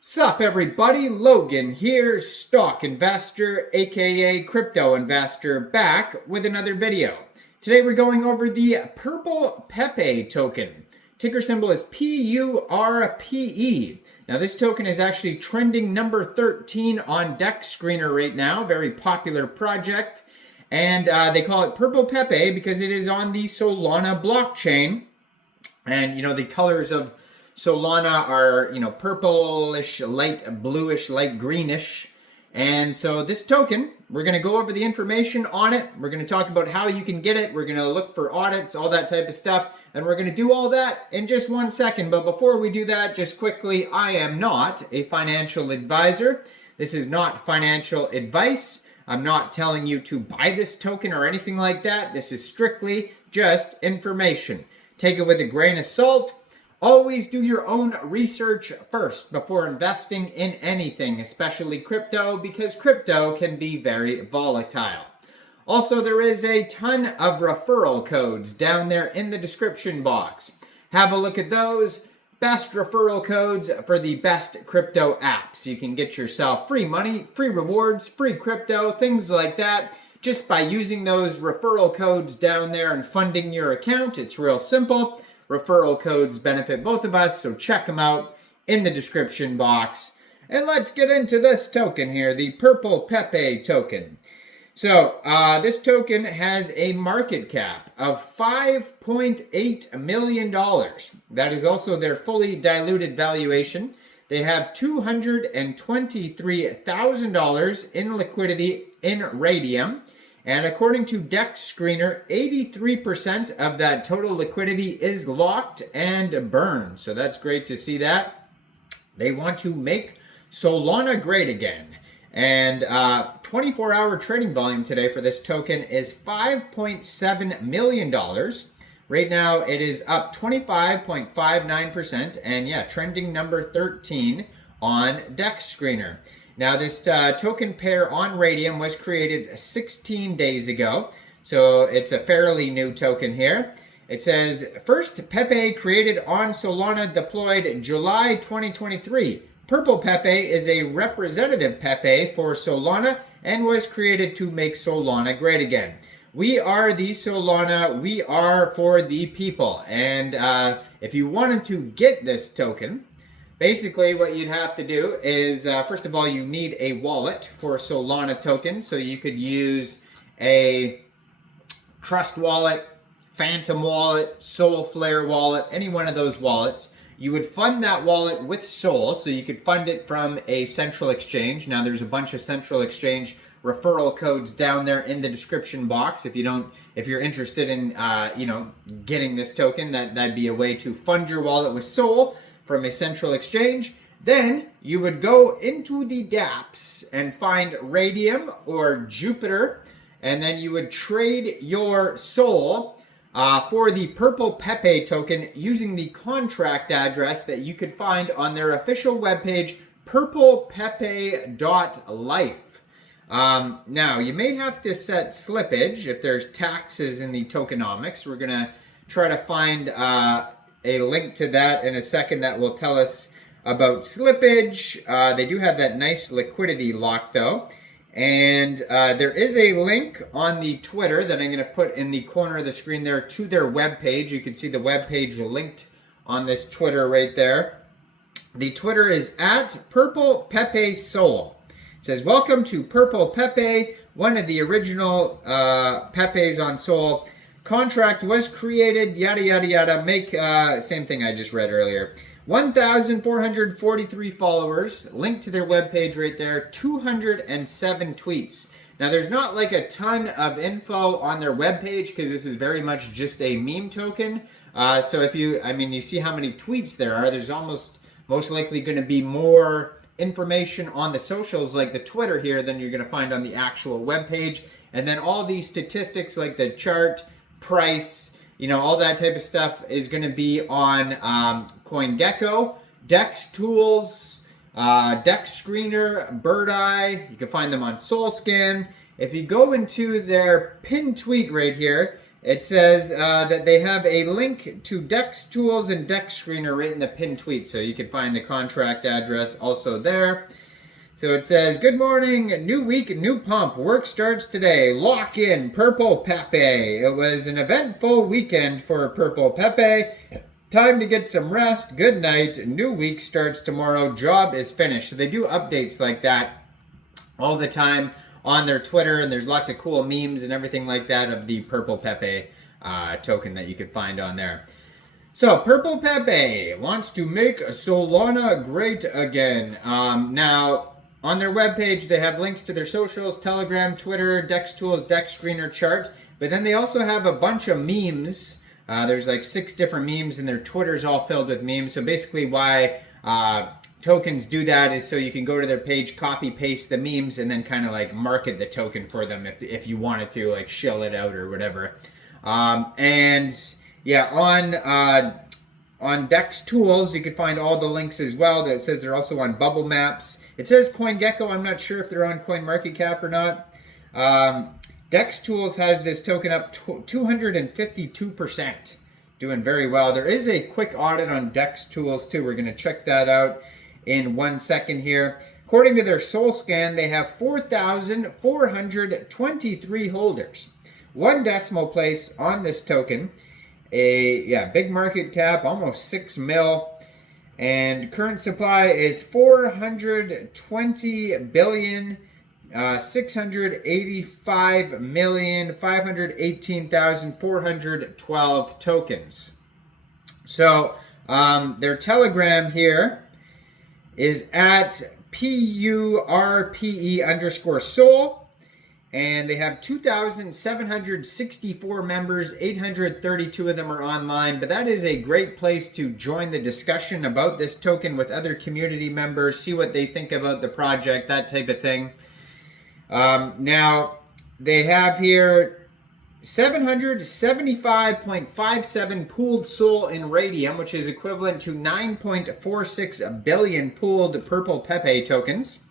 Sup everybody, Logan here, stock investor aka crypto investor, back with another video. Today we're going over the PURPE Pepe token. Ticker symbol is PURPE. Now this token is actually trending number 13 on DEX Screener right now, very popular project. And they call it PURPE Pepe because it is on the Solana blockchain. And you know, the colors of Solana are, purplish, light bluish, light greenish. And so this token, we're going to go over the information on it. We're going to talk about how you can get it. We're going to look for audits, all that type of stuff. And we're going to do all that in just 1 second. But before we do that, just quickly, I am not a financial advisor. This is not financial advice. I'm not telling you to buy this token or anything like that. This is strictly just information. Take it with a grain of salt. Always do your own research first before investing in anything, especially crypto, because crypto can be very volatile. Also, there is a ton of referral codes down there in the description box. Have a look at those. Best referral codes for the best crypto apps. You can get yourself free money, free rewards, free crypto, things like that. Just by using those referral codes down there and funding your account. It's real simple. Referral codes benefit both of us, so check them out in the description box. And let's get into this token here, the PURPE Pepe token. So this token has a market cap of $5.8 million. That is also their fully diluted valuation. They have $223,000 in liquidity in Raydium. And according to DEX Screener, 83% of that total liquidity is locked and burned. So that's great to see that. They want to make Solana great again. And 24-hour trading volume today for this token is $5.7 million. Right now it is up 25.59%. And yeah, trending number 13 on DEX Screener. Now this token pair on Raydium was created 16 days ago, so it's a fairly new token here. It says, first Pepe created on Solana deployed July 2023. PURPE Pepe is a representative Pepe for Solana and was created to make Solana great again. We are the Solana, we are for the people. And if you wanted to get this token, basically, what you'd have to do is, first of all, you need a wallet for Solana tokens. So you could use a Trust wallet, Phantom wallet, Solflare wallet, any one of those wallets. You would fund that wallet with Sol, so you could fund it from a central exchange. Now, there's a bunch of central exchange referral codes down there in the description box. If you're interested in, getting this token, that'd be a way to fund your wallet with Sol from a central exchange. Then you would go into the dApps and find Raydium or Jupiter, and then you would trade your Sol for the PURPE Pepe token using the contract address that you could find on their official webpage, purplepepe.life. Now, you may have to set slippage if there's taxes in the tokenomics. We're going to try to find a link to that in a second that will tell us about slippage. They do have that nice liquidity lock though. And there is a link on the Twitter that I'm going to put in the corner of the screen there to their webpage. You can see the webpage linked on this Twitter right there. The Twitter is at PURPE Pepe Sol. It says, welcome to PURPE Pepe, one of the original Pepes on Sol. Contract was created, yada, yada, yada. Make, same thing I just read earlier. 1,443 followers. Link to their webpage right there. 207 tweets. Now, there's not like a ton of info on their webpage because this is very much just a meme token. So if you see how many tweets there are. There's most likely going to be more information on the socials like the Twitter here than you're going to find on the actual webpage. And then all these statistics like the chart, price, all that type of stuff is going to be on CoinGecko, Dex Tools, Dex Screener, Bird Eye. You can find them on SolScan. If you go into their pinned tweet right here, It says that they have a link to DEX Tools and DEX Screener right in the pinned tweet, so you can find the contract address also there. So it says, good morning, new week, new pump. Work starts today. Lock in Purple Pepe. It was an eventful weekend for Purple Pepe. Time to get some rest. Good night. New week starts tomorrow. Job is finished. So they do updates like that all the time on their Twitter, and there's lots of cool memes and everything like that of the Purple Pepe token that you could find on there. So Purple Pepe wants to make Solana great again. Now, on their webpage, they have links to their socials, Telegram, Twitter, DEX Tools, DEX Screener chart, but then they also have a bunch of memes. There's like 6 different memes, and their Twitter's all filled with memes. So basically why tokens do that is so you can go to their page, copy paste the memes, and then kind of like market the token for them if you wanted to, like shill it out or whatever. And yeah, on DEX Tools, you can find all the links as well. That says they're also on Bubble Maps. It says CoinGecko. I'm not sure if they're on CoinMarketCap or not. DEX Tools has this token up 252%. Doing very well. There is a quick audit on DEX Tools too. We're going to check that out in 1 second here. According to their Soul Scan, they have 4,423 holders. 1 decimal place on this token. Big market cap, almost 6 mil. And current supply is 420 billion, 685,518,412 tokens. So their Telegram here is at PURPE_Soul. And they have 2,764 members, 832 of them are online, but that is a great place to join the discussion about this token with other community members, see what they think about the project, that type of thing. Now, they have here 775.57 pooled SOL in Raydium, which is equivalent to 9.46 billion pooled Purple Pepe tokens.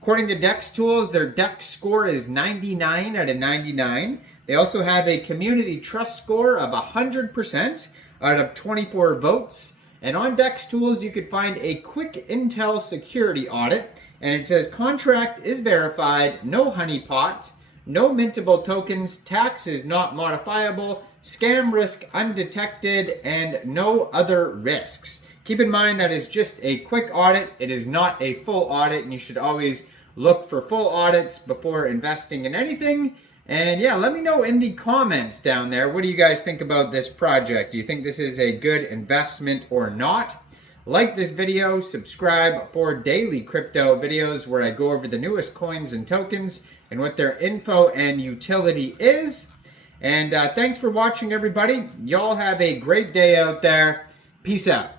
According to DEX Tools, their DEX score is 99 out of 99. They also have a community trust score of 100% out of 24 votes. And on DEX Tools, you could find a quick intel security audit. And it says, contract is verified, no honeypot, no mintable tokens, tax is not modifiable, scam risk undetected, and no other risks. Keep in mind that is just a quick audit. It is not a full audit, and you should always look for full audits before investing in anything. And yeah, let me know in the comments down there, what do you guys think about this project? Do you think this is a good investment or not? Like this video, subscribe for daily crypto videos where I go over the newest coins and tokens and what their info and utility is. And thanks for watching, everybody. Y'all have a great day out there. Peace out.